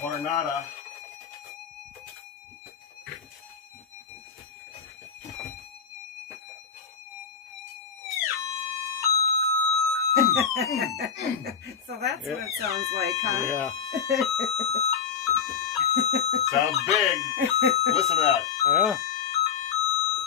Or nada. So that's what it sounds like, huh? Yeah. Sounds big. Listen to that. Yeah.